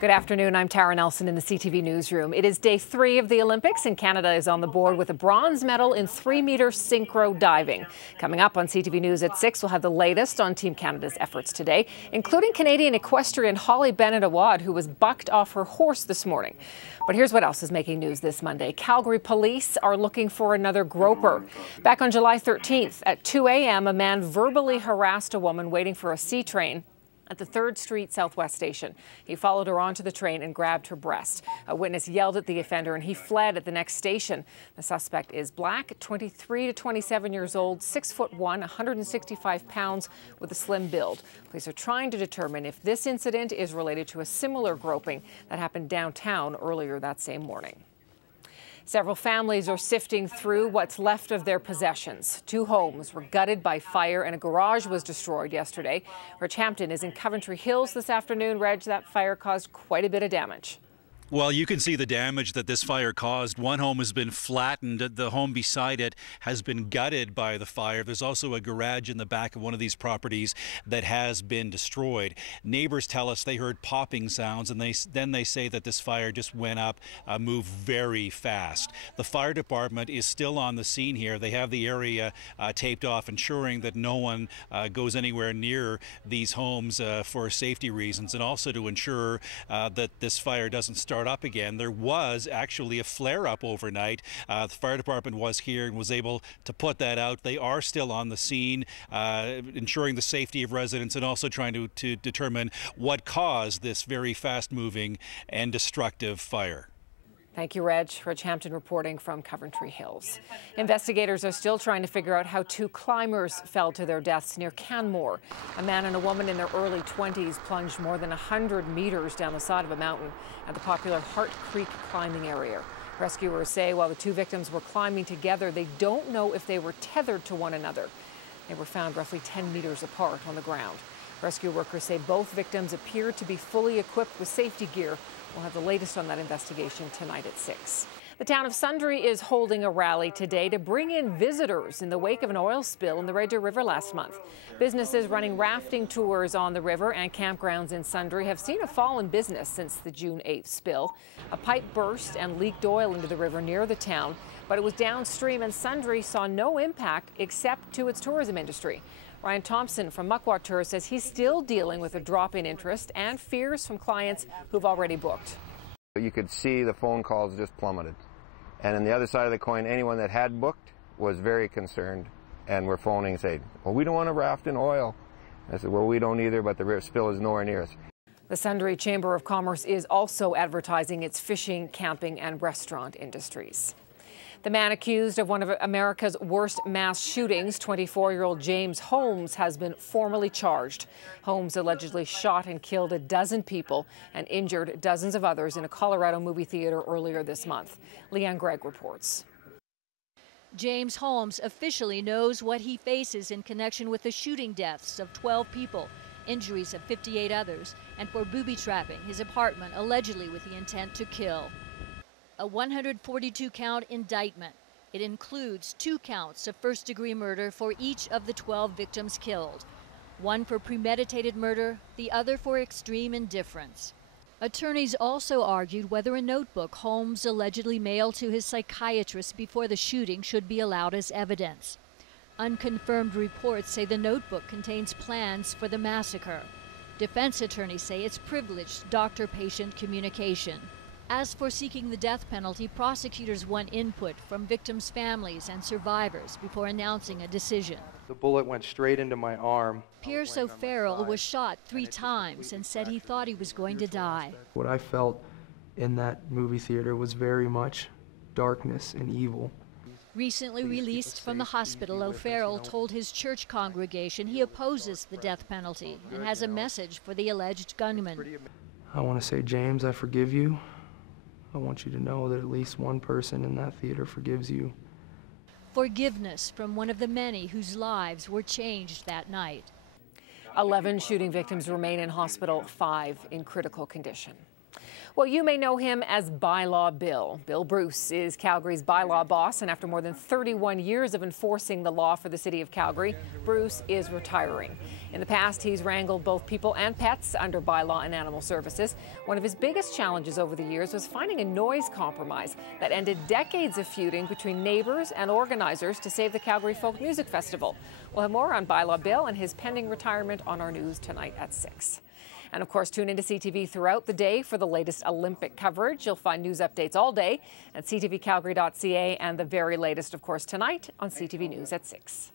Good afternoon. I'm Tara Nelson in the CTV newsroom. It is day 3 of the Olympics, and Canada is on the board with a bronze medal in 3-meter synchro diving. Coming up on CTV News at 6, we'll have the latest on Team Canada's efforts today, including Canadian equestrian Holly Bennett-Awad, who was bucked off her horse this morning. But here's what else is making news this Monday. Calgary police are looking for another groper. Back on July 13th at 2 a.m., a man verbally harassed a woman waiting for a C train at the 3rd Street Southwest station. He followed her onto the train and grabbed her breast. A witness yelled at the offender and he fled at the next station. The suspect is black, 23 to 27 years old, 6'1", 165 pounds, with a slim build. Police are trying to determine if this incident is related to a similar groping that happened downtown earlier that same morning. Several families are sifting through what's left of their possessions. 2 homes were gutted by fire and a garage was destroyed yesterday. Hampton is in Coventry Hills this afternoon. Reg, that fire caused quite a bit of damage. Well, you can see the damage that this fire caused. One home has been flattened. The home beside it has been gutted by the fire. There's also a garage in the back of one of these properties that has been destroyed. Neighbors tell us they heard popping sounds, and then they say that this fire just went up, moved very fast. The fire department is still on the scene here. They have the area taped off, ensuring that no one goes anywhere near these homes for safety reasons, and also to ensure that this fire doesn't start up again. There was actually a flare-up overnight. The fire department was here and was able to put that out. They are still on the scene, ensuring the safety of residents and also trying to determine what caused this very fast-moving and destructive fire. Thank you, Reg. Hampton reporting from Coventry Hills. Investigators are still trying to figure out how 2 climbers fell to their deaths near Canmore. A man and a woman in their early 20s plunged more than 100 meters down the side of a mountain at the popular Hart Creek climbing area. Rescuers say while the 2 victims were climbing together, they don't know if they were tethered to one another. They were found roughly 10 meters apart on the ground. Rescue workers say both victims appeared to be fully equipped with safety gear. We'll have the latest on that investigation tonight at 6. The town of Sundre is holding a rally today to bring in visitors in the wake of an oil spill in the Red Deer River last month. Businesses running rafting tours on the river and campgrounds in Sundre have seen a fall in business since the June 8th spill. A pipe burst and leaked oil into the river near the town, but it was downstream and Sundre saw no impact except to its tourism industry. Ryan Thompson from Muckwa Tour says he's still dealing with a drop in interest and fears from clients who've already booked. You could see the phone calls just plummeted. And on the other side of the coin, anyone that had booked was very concerned and were phoning and saying, well, we don't want to raft in oil. I said, well, we don't either, but the spill is nowhere near us. The Sundre Chamber of Commerce is also advertising its fishing, camping and restaurant industries. The man accused of one of America's worst mass shootings, 24-year-old James Holmes, has been formally charged. Holmes allegedly shot and killed a dozen people and injured dozens of others in a Colorado movie theater earlier this month. Leanne Gregg reports. James Holmes officially knows what he faces in connection with the shooting deaths of 12 people, injuries of 58 others, and for booby-trapping his apartment allegedly with the intent to kill. A 142-count indictment. It includes 2 counts of first-degree murder for each of the 12 victims killed. One for premeditated murder, the other for extreme indifference. Attorneys also argued whether a notebook Holmes allegedly mailed to his psychiatrist before the shooting should be allowed as evidence. Unconfirmed reports say the notebook contains plans for the massacre. Defense attorneys say it's privileged doctor-patient communication. As for seeking the death penalty, prosecutors want input from victims' families and survivors before announcing a decision. The bullet went straight into my arm. Pierce O'Farrell was shot 3 times and said he thought he was going to die. What I felt in that movie theater was very much darkness and evil. Recently released from the hospital, O'Farrell told his church congregation he opposes the death penalty and has a message for the alleged gunman. I want to say, James, I forgive you. I want you to know that at least one person in that theater forgives you. Forgiveness from one of the many whose lives were changed that night. 11 shooting victims remain in hospital, 5 in critical condition. Well, you may know him as Bylaw Bill. Bill Bruce is Calgary's bylaw boss, and after more than 31 years of enforcing the law for the city of Calgary, Bruce is retiring. In the past, he's wrangled both people and pets under bylaw and animal services. One of his biggest challenges over the years was finding a noise compromise that ended decades of feuding between neighbors and organizers to save the Calgary Folk Music Festival. We'll have more on Bylaw Bill and his pending retirement on our news tonight at 6. And of course, tune into CTV throughout the day for the latest Olympic coverage. You'll find news updates all day at ctvcalgary.ca and the very latest, of course, tonight on CTV News at 6.